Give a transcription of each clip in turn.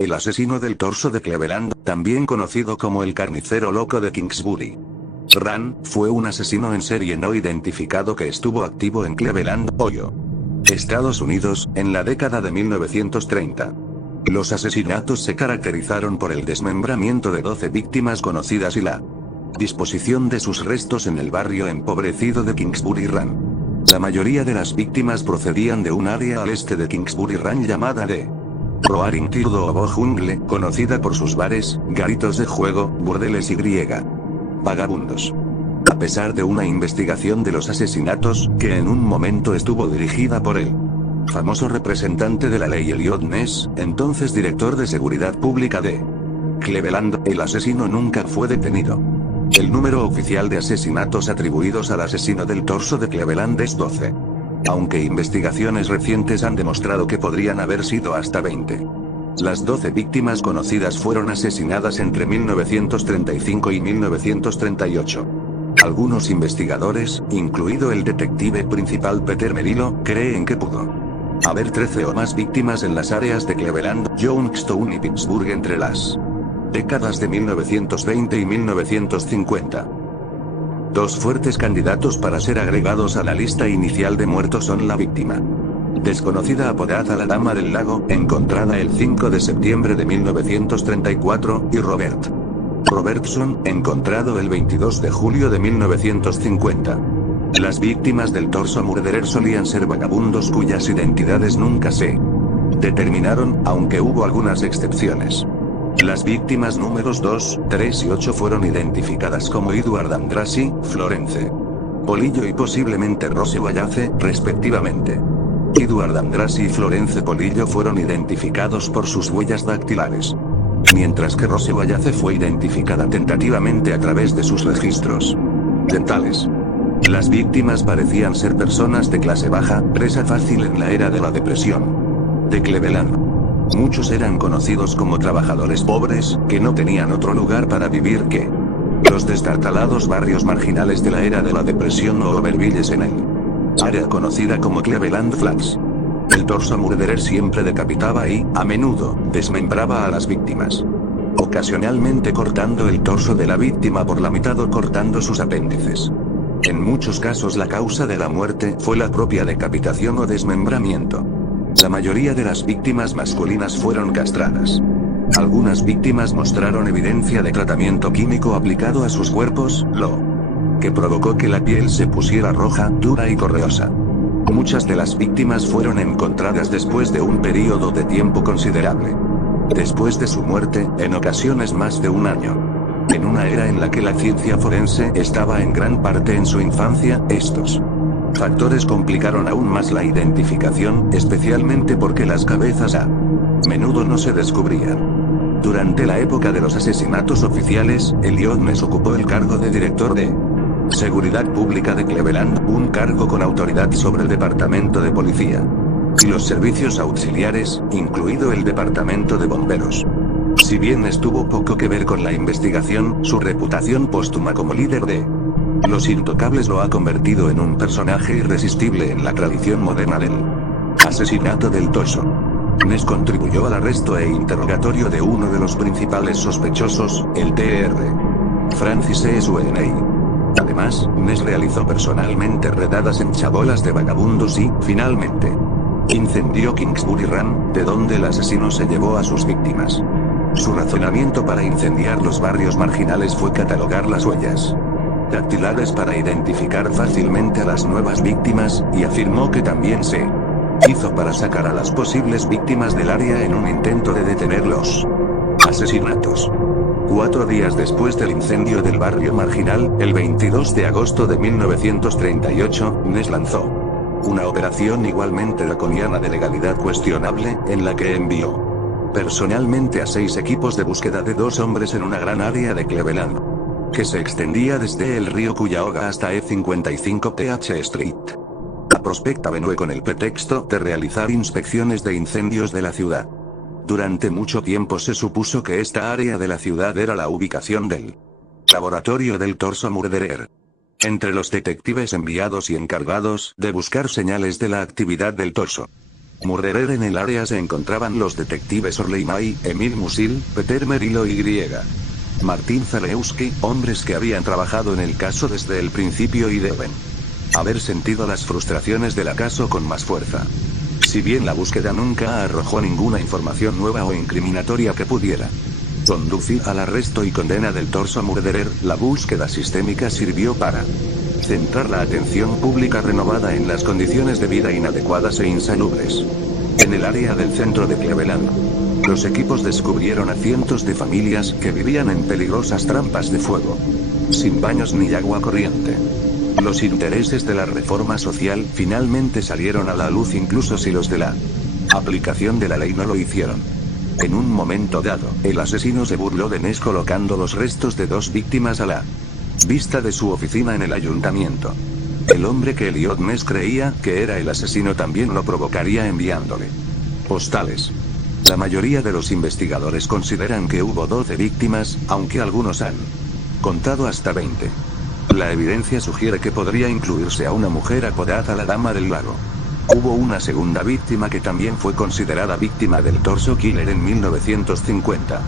el asesino del torso de Cleveland, también conocido como el carnicero loco de Kingsbury. Run fue un asesino en serie no identificado que estuvo activo en Cleveland, Ohio, Estados Unidos, en la década de 1930. Los asesinatos se caracterizaron por el desmembramiento de 12 víctimas conocidas y la disposición de sus restos en el barrio empobrecido de Kingsbury Run. La mayoría de las víctimas procedían de un área al este de Kingsbury Run llamada de Roaring Tirdo o Jungle, conocida por sus bares, garitos de juego, burdeles y vagabundos. A pesar de una investigación de los asesinatos, que en un momento estuvo dirigida por el famoso representante de la ley Elliot Ness, entonces director de seguridad pública de Cleveland, el asesino nunca fue detenido. El número oficial de asesinatos atribuidos al asesino del torso de Cleveland es 12. Aunque investigaciones recientes han demostrado que podrían haber sido hasta 20. Las 12 víctimas conocidas fueron asesinadas entre 1935 y 1938. Algunos investigadores, incluido el detective principal Peter Merillo, creen que pudo haber 13 o más víctimas en las áreas de Cleveland, Youngstown y Pittsburgh entre las décadas de 1920 y 1950. Dos fuertes candidatos para ser agregados a la lista inicial de muertos son la víctima desconocida apodada la Dama del Lago, encontrada el 5 de septiembre de 1934, y Robert Robertson, encontrado el 22 de julio de 1950. Las víctimas del torso murderer solían ser vagabundos cuyas identidades nunca se determinaron, aunque hubo algunas excepciones. Las víctimas números 2, 3 y 8 fueron identificadas como Edward Andrassy, Florence Polillo y posiblemente Rosie Wallace, respectivamente. Edward Andrassy y Florence Polillo fueron identificados por sus huellas dactilares, mientras que Rosie Wallace fue identificada tentativamente a través de sus registros dentales. Las víctimas parecían ser personas de clase baja, presa fácil en la era de la depresión de Cleveland. Muchos eran conocidos como trabajadores pobres, que no tenían otro lugar para vivir que los destartalados barrios marginales de la era de la depresión o Overvilles en el área conocida como Cleveland Flats. El torso murderer siempre decapitaba y, a menudo, desmembraba a las víctimas, ocasionalmente cortando el torso de la víctima por la mitad o cortando sus apéndices. En muchos casos la causa de la muerte fue la propia decapitación o desmembramiento. La mayoría de las víctimas masculinas fueron castradas. Algunas víctimas mostraron evidencia de tratamiento químico aplicado a sus cuerpos, lo que provocó que la piel se pusiera roja, dura y correosa. Muchas de las víctimas fueron encontradas después de un período de tiempo considerable. Después de su muerte, en ocasiones más de un año. En una era en la que la ciencia forense estaba en gran parte en su infancia, estos factores complicaron aún más la identificación, especialmente porque las cabezas a menudo no se descubrían. Durante la época de los asesinatos oficiales, Elliot Ness ocupó el cargo de director de Seguridad Pública de Cleveland, un cargo con autoridad sobre el Departamento de Policía y los servicios auxiliares, incluido el Departamento de Bomberos. Si bien estuvo poco que ver con la investigación, su reputación póstuma como líder de Los Intocables lo ha convertido en un personaje irresistible en la tradición moderna del asesinato del torso. Ness contribuyó al arresto e interrogatorio de uno de los principales sospechosos, el Dr. Francis E. Sweeney. Además, Ness realizó personalmente redadas en chabolas de vagabundos y, finalmente, incendió Kingsbury Run, de donde el asesino se llevó a sus víctimas. Su razonamiento para incendiar los barrios marginales fue catalogar las huellas dactilares para identificar fácilmente a las nuevas víctimas, y afirmó que también se hizo para sacar a las posibles víctimas del área en un intento de detener los asesinatos. 4 días después del incendio del barrio marginal, el 22 de agosto de 1938, Ness lanzó una operación igualmente draconiana de legalidad cuestionable, en la que envió personalmente a 6 equipos de búsqueda de 2 hombres en una gran área de Cleveland, que se extendía desde el río Cuyahoga hasta E55 Th Street, a Prospect Avenue con el pretexto de realizar inspecciones de incendios de la ciudad. Durante mucho tiempo se supuso que esta área de la ciudad era la ubicación del laboratorio del torso murderer. Entre los detectives enviados y encargados de buscar señales de la actividad del torso Murderer. En el área se encontraban los detectives Orley May, Emil Musil, Peter Merilo y Martin Zalewski, hombres que habían trabajado en el caso desde el principio y deben haber sentido las frustraciones del caso con más fuerza. Si bien la búsqueda nunca arrojó ninguna información nueva o incriminatoria que pudiera conducir al arresto y condena del torso Murderer, la búsqueda sistémica sirvió para centrar la atención pública renovada en las condiciones de vida inadecuadas e insalubres en el área del centro de Cleveland. Los equipos descubrieron a cientos de familias que vivían en peligrosas trampas de fuego, sin baños ni agua corriente. Los intereses de la reforma social finalmente salieron a la luz incluso si los de la aplicación de la ley no lo hicieron. En un momento dado, el asesino se burló de Ness colocando los restos de 2 víctimas a la vista de su oficina en el ayuntamiento. El hombre que Elliot Ness creía que era el asesino también lo provocaría enviándole postales. La mayoría de los investigadores consideran que hubo 12 víctimas, aunque algunos han contado hasta 20. La evidencia sugiere que podría incluirse a una mujer apodada la Dama del Lago. Hubo una segunda víctima que también fue considerada víctima del torso killer en 1950.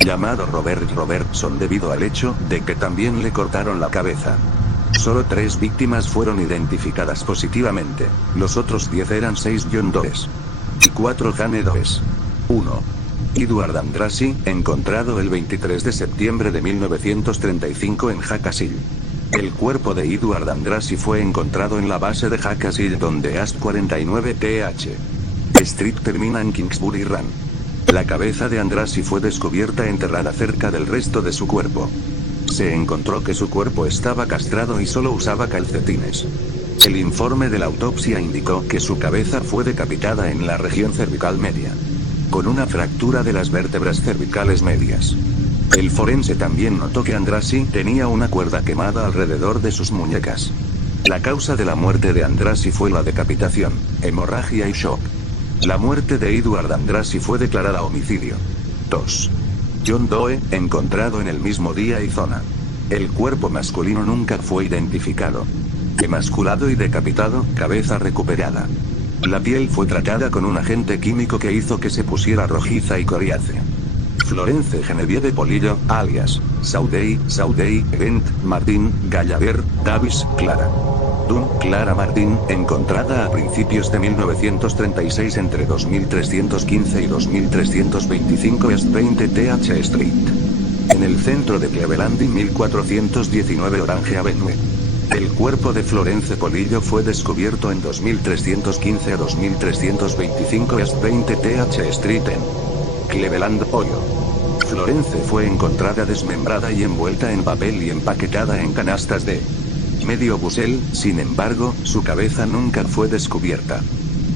Llamado Robert Robertson debido al hecho de que también le cortaron la cabeza. Solo 3 víctimas fueron identificadas positivamente, los otros 10 eran 6 John Does y 4 Jane Does. 1. Edward Andrassy, encontrado el 23 de septiembre de 1935 en Hackasille. El cuerpo de Edward Andrassy fue encontrado en la base de Hackasille donde Ast 49 Th. Street termina en Kingsbury Run. La cabeza de Andrassy fue descubierta enterrada cerca del resto de su cuerpo. Se encontró que su cuerpo estaba castrado y solo usaba calcetines. El informe de la autopsia indicó que su cabeza fue decapitada en la región cervical media, con una fractura de las vértebras cervicales medias. El forense también notó que Andrassy tenía una cuerda quemada alrededor de sus muñecas. La causa de la muerte de Andrassy fue la decapitación, hemorragia y shock. La muerte de Edward Andrassy fue declarada homicidio. 2. John Doe, encontrado en el mismo día y zona. El cuerpo masculino nunca fue identificado. Emasculado y decapitado, cabeza recuperada. La piel fue tratada con un agente químico que hizo que se pusiera rojiza y coriácea. Florence Genevieve Polillo, alias Saudey, Event, Martin, Gallaver, Davis, Clara Dunn, Clara Martin, encontrada a principios de 1936 entre 2315 y 2325 East 20 Th Street. En el centro de Cleveland y 1419 Orange Avenue. El cuerpo de Florence Polillo fue descubierto en 2315 a 2325 East 20 Th Street en Cleveland, Ohio. Florence fue encontrada desmembrada y envuelta en papel y empaquetada en canastas de medio busel, sin embargo, su cabeza nunca fue descubierta.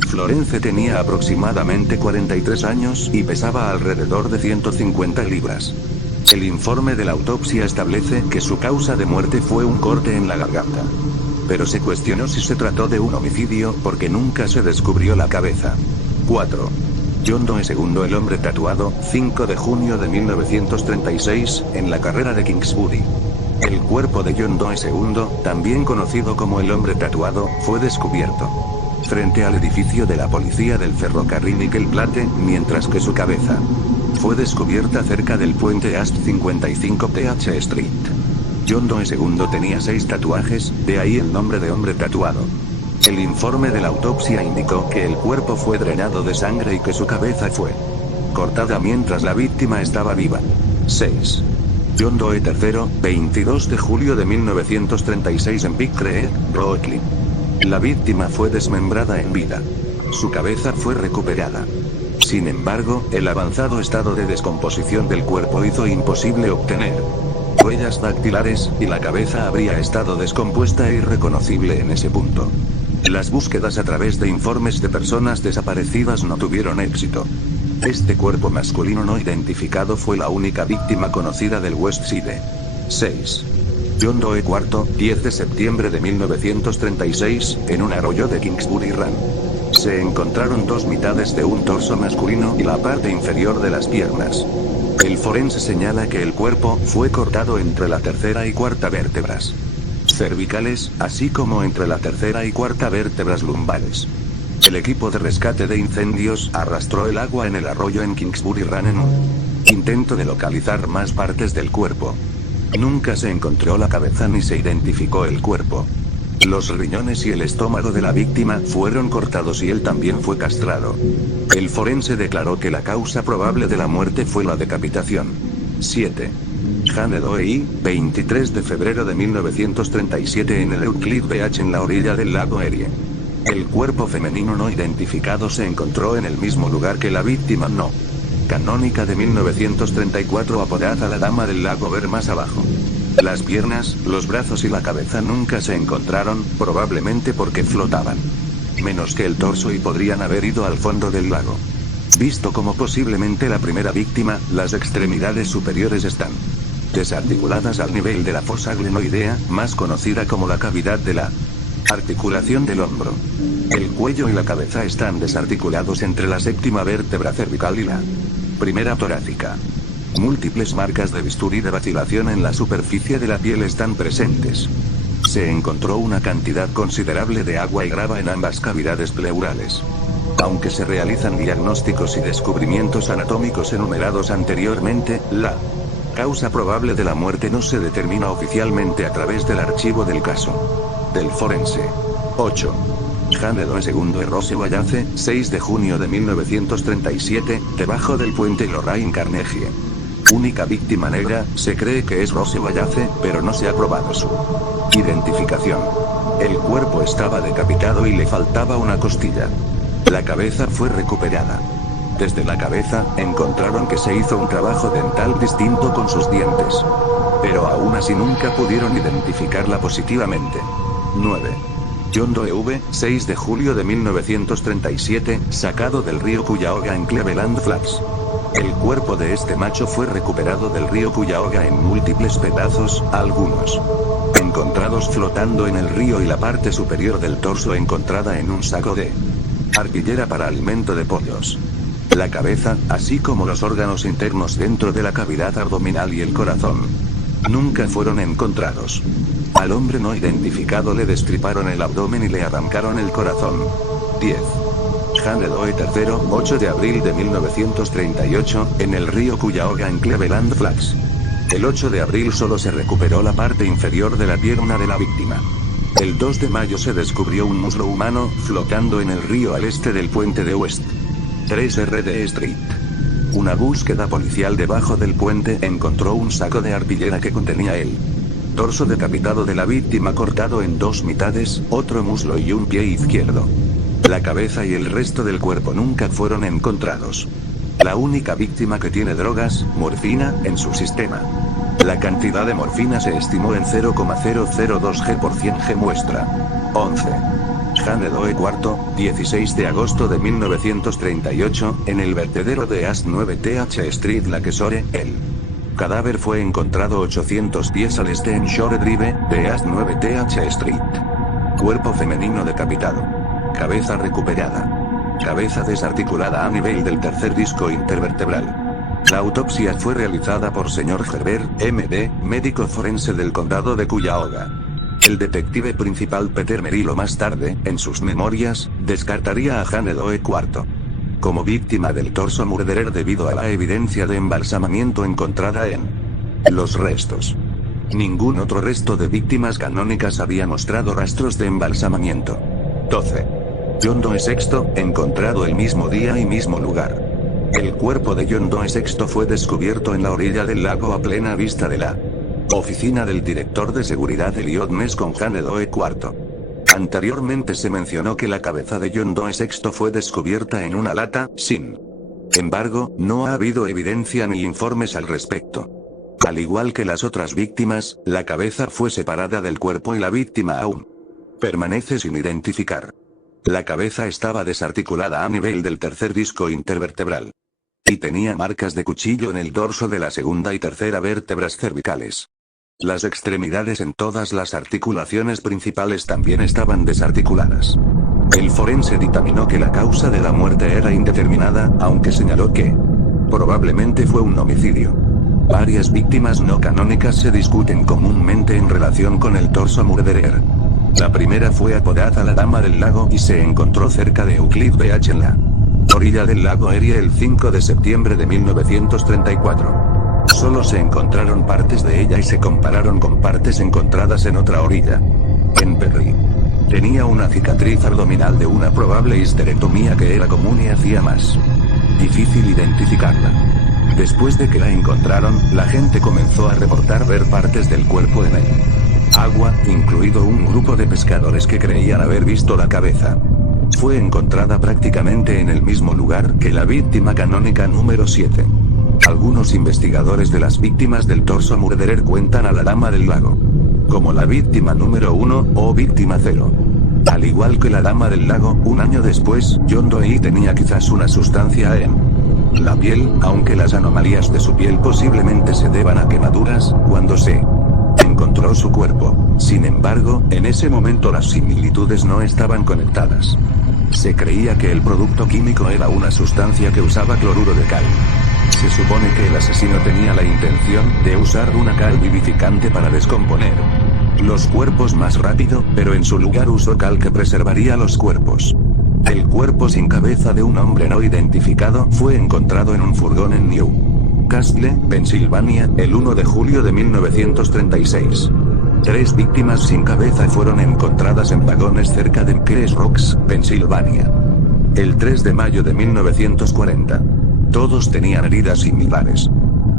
Florence tenía aproximadamente 43 años y pesaba alrededor de 150 libras. El informe de la autopsia establece que su causa de muerte fue un corte en la garganta. Pero se cuestionó si se trató de un homicidio porque nunca se descubrió la cabeza. 4. John Doe II, el hombre tatuado, 5 de junio de 1936, en la carrera de Kingsbury. El cuerpo de John Doe II, también conocido como el hombre tatuado, fue descubierto frente al edificio de la policía del ferrocarril Nickel Plate, mientras que su cabeza fue descubierta cerca del puente Ast 55 Th Street. John Doe II tenía 6 tatuajes, de ahí el nombre de hombre tatuado. El informe de la autopsia indicó que el cuerpo fue drenado de sangre y que su cabeza fue cortada mientras la víctima estaba viva. 6. John Doe III, 22 de julio de 1936 en Big Creek, Brooklyn. La víctima fue desmembrada en vida. Su cabeza fue recuperada. Sin embargo, el avanzado estado de descomposición del cuerpo hizo imposible obtener huellas dactilares, y la cabeza habría estado descompuesta e irreconocible en ese punto. Las búsquedas a través de informes de personas desaparecidas no tuvieron éxito. Este cuerpo masculino no identificado fue la única víctima conocida del West Side. 6. John Doe IV, 10 de septiembre de 1936, en un arroyo de Kingsbury Run. Se encontraron 2 mitades de un torso masculino y la parte inferior de las piernas. El forense señala que el cuerpo fue cortado entre la tercera y cuarta vértebras cervicales, así como entre la tercera y cuarta vértebras lumbares. El equipo de rescate de incendios arrastró el agua en el arroyo en Kingsbury Run en un intento de localizar más partes del cuerpo. Nunca se encontró la cabeza ni se identificó el cuerpo. Los riñones y el estómago de la víctima fueron cortados y él también fue castrado. El forense declaró que la causa probable de la muerte fue la decapitación. 7. Jane Doe, 23 de febrero de 1937 en el Euclid Beach en la orilla del lago Erie. El cuerpo femenino no identificado se encontró en el mismo lugar que la víctima no canónica de 1934 apodada la Dama del Lago ver más abajo. Las piernas, los brazos y la cabeza nunca se encontraron, probablemente porque flotaban menos que el torso y podrían haber ido al fondo del lago. Visto como posiblemente la primera víctima, las extremidades superiores están desarticuladas al nivel de la fosa glenoidea, más conocida como la cavidad de la articulación del hombro. El cuello y la cabeza están desarticulados entre la séptima vértebra cervical y la primera torácica. Múltiples marcas de bisturí de vacilación en la superficie de la piel están presentes. Se encontró una cantidad considerable de agua y grava en ambas cavidades pleurales. Aunque se realizan diagnósticos y descubrimientos anatómicos enumerados anteriormente, la causa probable de la muerte no se determina oficialmente a través del archivo del caso del forense. 8. Jane Doe II Rose Wallace, 6 de junio de 1937, debajo del puente Lorraine Carnegie. Única víctima negra, se cree que es Rose Wallace, pero no se ha probado su identificación. El cuerpo estaba decapitado y le faltaba una costilla. La cabeza fue recuperada. Desde la cabeza, encontraron que se hizo un trabajo dental distinto con sus dientes. Pero aún así nunca pudieron identificarla positivamente. 9. John Doe V, 6 de julio de 1937, sacado del río Cuyahoga en Cleveland Flats. El cuerpo de este macho fue recuperado del río Cuyahoga en múltiples pedazos, algunos encontrados flotando en el río y la parte superior del torso encontrada en un saco de arpillera para alimento de pollos. La cabeza, así como los órganos internos dentro de la cavidad abdominal y el corazón, nunca fueron encontrados. Al hombre no identificado le destriparon el abdomen y le arrancaron el corazón. 10. Jane Doe III, 8 de abril de 1938, en el río Cuyahoga en Cleveland Flats. El 8 de abril solo se recuperó la parte inferior de la pierna de la víctima. El 2 de mayo se descubrió un muslo humano flotando en el río al este del puente de West 3 RD Street. Una búsqueda policial debajo del puente encontró un saco de arpillera que contenía el torso decapitado de la víctima cortado en dos mitades, otro muslo y un pie izquierdo. La cabeza y el resto del cuerpo nunca fueron encontrados. La única víctima que tiene drogas, morfina, en su sistema. La cantidad de morfina se estimó en 0,002 G por 100 G muestra. 11. Jane Doe IV, 16 de agosto de 1938, en el vertedero de East 9 TH Street Lakeshore, el cadáver fue encontrado 800 pies al este en Shore Drive, de East 9 TH Street. Cuerpo femenino decapitado. Cabeza recuperada. Cabeza desarticulada a nivel del tercer disco intervertebral. La autopsia fue realizada por señor Herbert, M.D., médico forense del condado de Cuyahoga. El detective principal Peter Merilo más tarde, en sus memorias, descartaría a Jane Doe IV como víctima del torso murderer debido a la evidencia de embalsamamiento encontrada en los restos. Ningún otro resto de víctimas canónicas había mostrado rastros de embalsamamiento. 12. John Doe VI, encontrado el mismo día y mismo lugar. El cuerpo de John Doe VI fue descubierto en la orilla del lago a plena vista de la oficina del director de seguridad Elliot Ness con Jane Doe IV. Anteriormente se mencionó que la cabeza de John Doe VI fue descubierta en una lata, sin embargo, no ha habido evidencia ni informes al respecto. Al igual que las otras víctimas, la cabeza fue separada del cuerpo y la víctima aún permanece sin identificar. La cabeza estaba desarticulada a nivel del tercer disco intervertebral. Y tenía marcas de cuchillo en el dorso de la segunda y tercera vértebras cervicales. Las extremidades en todas las articulaciones principales también estaban desarticuladas. El forense dictaminó que la causa de la muerte era indeterminada, aunque señaló que probablemente fue un homicidio. Varias víctimas no canónicas se discuten comúnmente en relación con el torso murderer. La primera fue apodada la Dama del Lago y se encontró cerca de Euclid Beach en la orilla del lago Erie el 5 de septiembre de 1934. Solo se encontraron partes de ella y se compararon con partes encontradas en otra orilla. En Perry. Tenía una cicatriz abdominal de una probable histerectomía que era común y hacía más difícil identificarla. Después de que la encontraron, la gente comenzó a reportar ver partes del cuerpo en el agua, incluido un grupo de pescadores que creían haber visto la cabeza. Fue encontrada prácticamente en el mismo lugar que la víctima canónica número 7. Algunos investigadores de las víctimas del torso Murderer cuentan a la Dama del Lago como la víctima número 1 o víctima 0. Al igual que la Dama del Lago, un año después, John Doe tenía quizás una sustancia en la piel, aunque las anomalías de su piel posiblemente se deban a quemaduras, cuando se encontró su cuerpo. Sin embargo, en ese momento las similitudes no estaban conectadas. Se creía que el producto químico era una sustancia que usaba cloruro de cal. Se supone que el asesino tenía la intención de usar una cal vivificante para descomponer los cuerpos más rápido, pero en su lugar usó cal que preservaría los cuerpos. El cuerpo sin cabeza de un hombre no identificado fue encontrado en un furgón en Newcastle, Pensilvania, el 1 de julio de 1936. 3 víctimas sin cabeza fueron encontradas en vagones cerca de Keys Rocks, Pensilvania. El 3 de mayo de 1940. Todos tenían heridas similares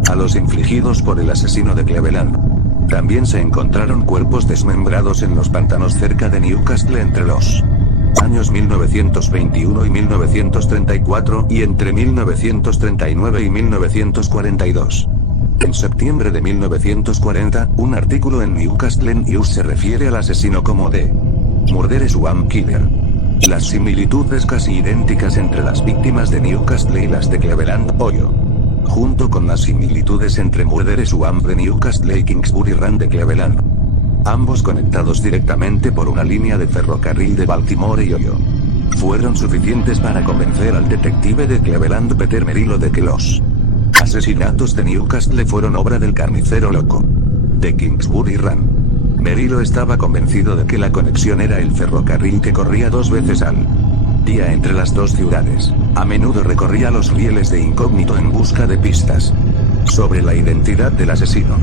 a los infligidos por el asesino de Cleveland. También se encontraron cuerpos desmembrados en los pantanos cerca de Newcastle entre los años 1921 y 1934 y entre 1939 y 1942. En septiembre de 1940, un artículo en Newcastle News se refiere al asesino como The Murder Swamp Killer. Las similitudes casi idénticas entre las víctimas de Newcastle y las de Cleveland, Ohio, junto con las similitudes entre Murder Swamp de Newcastle y Kingsbury Run de Cleveland, ambos conectados directamente por una línea de ferrocarril de Baltimore y Ohio, fueron suficientes para convencer al detective de Cleveland Peter Merylo de que los asesinatos de Newcastle fueron obra del carnicero loco de Kingsbury Run. Merylo estaba convencido de que la conexión era el ferrocarril que corría 2 veces al día entre las dos ciudades. A menudo recorría los rieles de incógnito en busca de pistas sobre la identidad del asesino.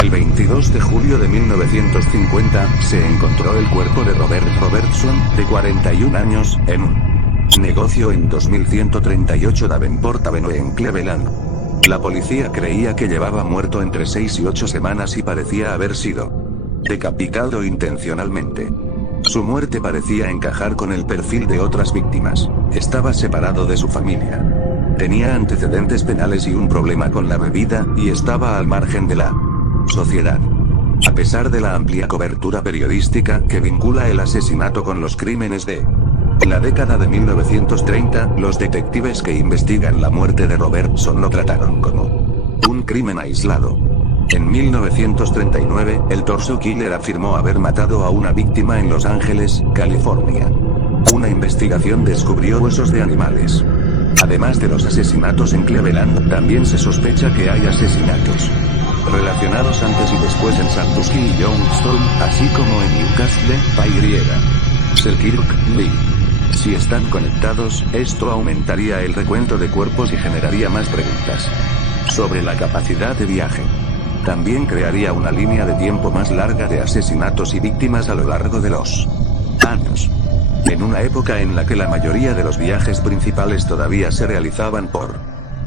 El 22 de julio de 1950, se encontró el cuerpo de Robert Robertson, de 41 años, en un negocio en 2138 Davenport Avenue en Cleveland. La policía creía que llevaba muerto entre 6 y 8 semanas y parecía haber sido decapitado intencionalmente. Su muerte parecía encajar con el perfil de otras víctimas. Estaba separado de su familia. Tenía antecedentes penales y un problema con la bebida, y estaba al margen de la sociedad. A pesar de la amplia cobertura periodística que vincula el asesinato con los crímenes de la década de 1930, los detectives que investigan la muerte de Robertson lo trataron como un crimen aislado. En 1939, el Torso Killer afirmó haber matado a una víctima en Los Ángeles, California. Una investigación descubrió huesos de animales. Además de los asesinatos en Cleveland, también se sospecha que hay asesinatos relacionados antes y después en Sandusky y Youngstown, así como en Newcastle, Selkirk, Lee. Si están conectados, esto aumentaría el recuento de cuerpos y generaría más preguntas sobre la capacidad de viaje. También crearía una línea de tiempo más larga de asesinatos y víctimas a lo largo de los años. En una época en la que la mayoría de los viajes principales todavía se realizaban por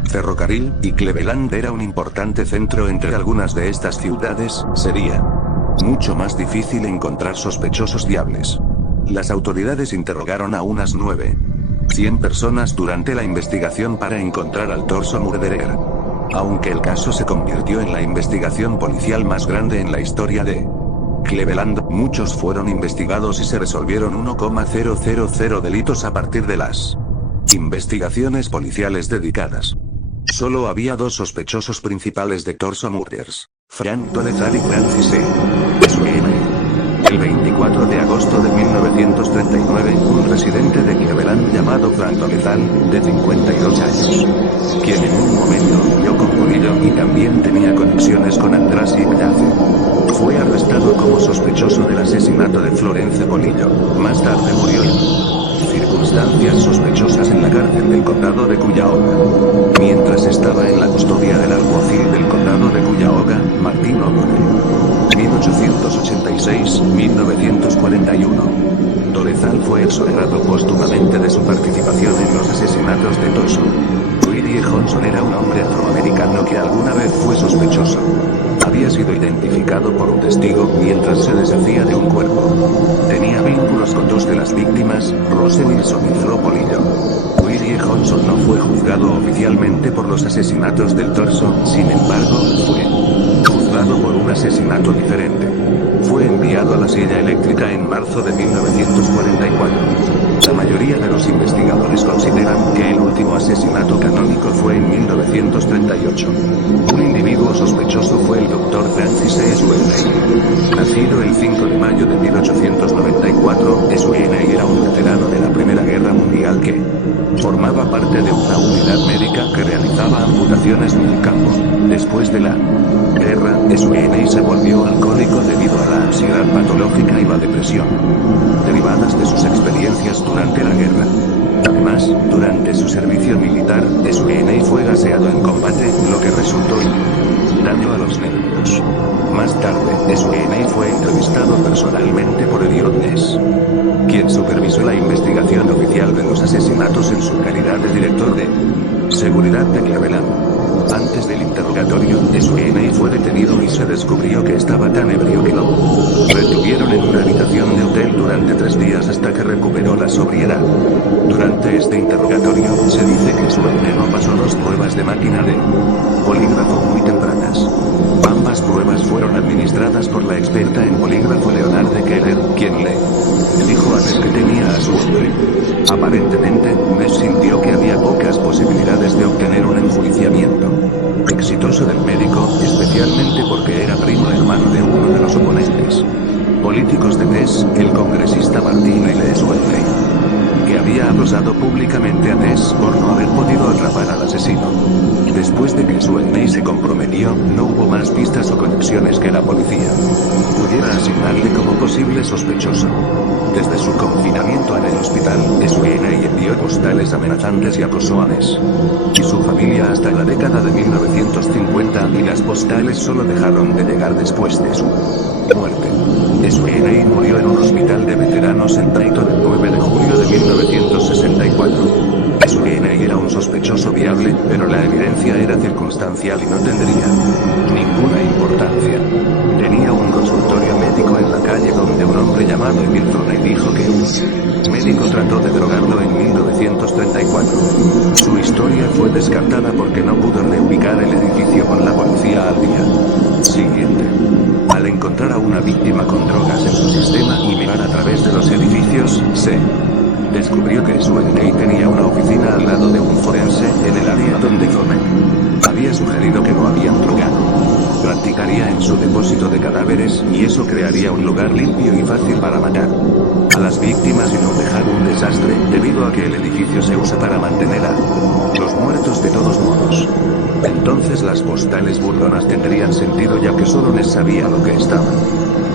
ferrocarril, y Cleveland era un importante centro entre algunas de estas ciudades, sería mucho más difícil encontrar sospechosos fiables. Las autoridades interrogaron a unas 900 personas durante la investigación para encontrar al Torso Murderer. Aunque el caso se convirtió en la investigación policial más grande en la historia de Cleveland, muchos fueron investigados y se resolvieron 1,000 delitos a partir de las investigaciones policiales dedicadas. Solo había 2 sospechosos principales de Torso Murders: Frank Dolezal y Francis E. Sweeney. El 24 de agosto de 1939, un residente de Cleveland llamado Frank Dolezal, de 52 años, quien en un momento vio con Polillo y también tenía conexiones con András Ignace, fue arrestado como sospechoso del asesinato de Florence Polillo. Más tarde murió en circunstancias sospechosas en la cárcel del condado de Cuyahoga, mientras estaba en la custodia del alguacil del condado de Cuyahoga, Martín O'Donnell. 1886-1941. Dolezal fue exonerado póstumamente de su participación en los asesinatos de Tulsa. Willie Johnson era un hombre afroamericano que alguna vez fue sospechoso. Había sido identificado por un testigo mientras se deshacía de un cuerpo. Tenía vínculos con dos de las víctimas, Rose Nilsson y Flo Polillo. Willie Johnson no fue juzgado oficialmente por los asesinatos del Torso, sin embargo, fue juzgado por un asesinato diferente. Fue enviado a la silla eléctrica en marzo de 1944. La mayoría de los investigadores consideran que el último asesinato canónico fue en 1938. Un individuo sospechoso fue el Dr. Francis E. Sweeney. Nacido el 5 de mayo de 1894, Sweeney era un veterano de la Primera Guerra Mundial que formaba parte de una unidad médica que realizaba amputaciones en el campo. Después de la guerra, Sweeney se volvió alcohólico debido a la ansiedad patológica y la depresión, derivadas de sus experiencias durante la guerra. Además, durante su servicio militar, Sweeney fue gaseado en combate, lo que resultó en daño a los nervios. Más tarde, Sweeney fue entrevistado personalmente por Elliot Ness, quien supervisó la investigación oficial de los asesinatos en su calidad de director de seguridad de Cleveland. Antes del interrogatorio, Sweeney fue detenido y se descubrió que estaba tan ebrio que lo retuvieron en una habitación de hotel durante 3 días hasta que recuperó la sobriedad. Durante este interrogatorio, se dice que Sweeney no pasó 2 pruebas de máquina de polígrafo muy tempranas. Ambas pruebas fueron administradas por la experta en polígrafo Leonardo Keller, quien le dijo a Ness que tenía a su hombre. Aparentemente, Ness sintió que había pocas posibilidades de obtener un enjuiciamiento exitoso del médico, especialmente porque era primo hermano de uno de los oponentes políticos de Ness, el congresista Martin L. Sweeney, que había acosado públicamente a Ness por no haber podido atrapar al asesino. Después de que Sweeney se comprometió, no hubo más pistas o conexiones que la policía pudiera asignarle como posible sospechoso. Desde su confinamiento en el hospital, Sweeney envió postales amenazantes y acosó a Ness y su familia hasta la década de 1950, y las postales solo dejaron de llegar después de su muerte. Sweeney murió en un hospital de veteranos en Dayton el 9 de julio de 1964. Sweeney era un sospechoso viable, pero la evidencia era circunstancial y no tendría ninguna importancia. Tenía un consultorio médico en la calle donde un hombre llamado Emil Troney dijo que un médico trató de drogarlo en 1934. Su historia fue descartada porque no pudo reubicar el edificio con la policía al día siguiente. Al encontrar a una víctima con drogas en su sistema y mirar a través de los edificios, se descubrió que Sweeney tenía una oficina al lado de un forense en el área donde Troney había sugerido que lo habían drogado. Practicaría en su depósito de cadáveres, y eso crearía un lugar limpio y fácil para matar a las víctimas y no dejar un desastre, debido a que el edificio se usa para mantener a los muertos de todos modos. Entonces las postales burlonas tendrían sentido, ya que solo Ness sabía lo que estaban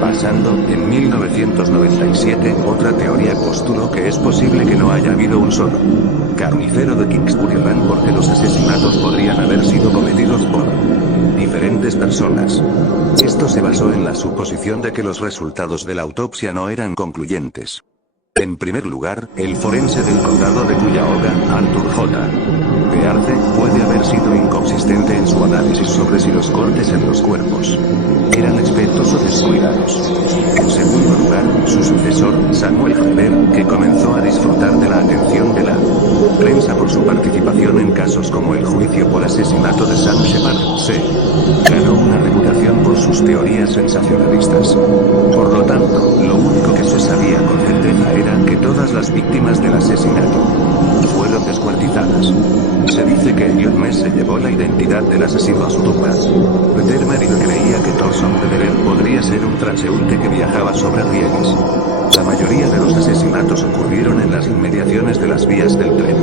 pasando. En 1997, otra teoría postuló que es posible que no haya habido un solo carnicero de Kingsbury Run, porque los asesinatos podrían haber sido cometidos por diferentes personas. Esto se basó en la suposición de que los resultados de la autopsia no eran concluyentes. En primer lugar, el forense del condado de Cuyahoga, Arthur J. Bearce, puede haber sido inconsistente en su análisis sobre si los cortes en los cuerpos eran expertos o descuidados. En segundo lugar, su sucesor, Samuel Heller, que comenzó a disfrutar de la atención de la prensa por su participación en casos como el juicio por asesinato de Sam Shepard, se ganó una reputación por sus teorías sensacionalistas. Por lo tanto, lo único que se sabía con certeza era que todas las víctimas del asesinato fueron descuartizadas. Se dice que Elliot Ness se llevó la identidad del asesino a su tumba. Peter Merrill creía que Thorson Lederer podría ser un transeúnte que viajaba sobre rieles. La mayoría de los asesinatos ocurrieron en las inmediaciones de las vías del tren.